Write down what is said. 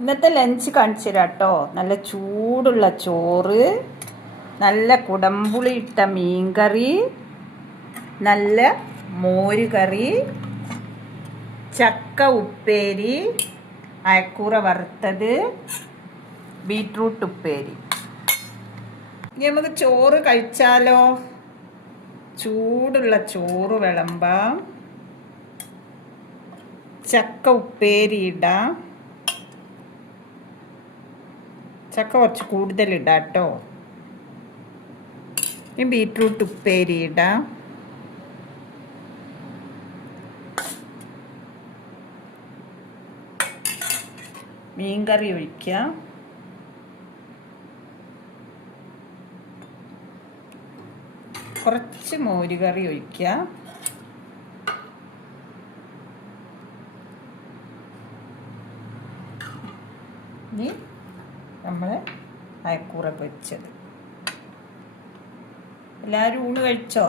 ഇന്നത്തെ ലഞ്ച് കാണിച്ചു തരാം കേട്ടോ. നല്ല ചൂടുള്ള ചോറ്, നല്ല കുടംപുളി ഇട്ട മീൻകറി, നല്ല മോര് കറി, ചക്ക ഉപ്പേരി, അയക്കൂറ വറുത്തത്, ബീട്രൂട്ട് ഉപ്പേരി. ഇനി നമുക്ക് ചോറ് കഴിച്ചാലോ? ചൂടുള്ള ചോറ് വിളമ്പാം, ചക്ക ഉപ്പേരി ഇടാം, ചക്ക കുറച്ച് കൂടുതൽ ഇടാം കേട്ടോ. ഈ ബീട്രൂട്ട് ഉപ്പേരി ഇടാം, മീൻകറി ഒഴിക്കാം, കുറച്ച് മോര് കറി ഒഴിക്കാം, ഇനി നമ്മൾ അയക്കൂറ പൊരിച്ചത്. എല്ലാവരും ഊണ് കഴിച്ചോ?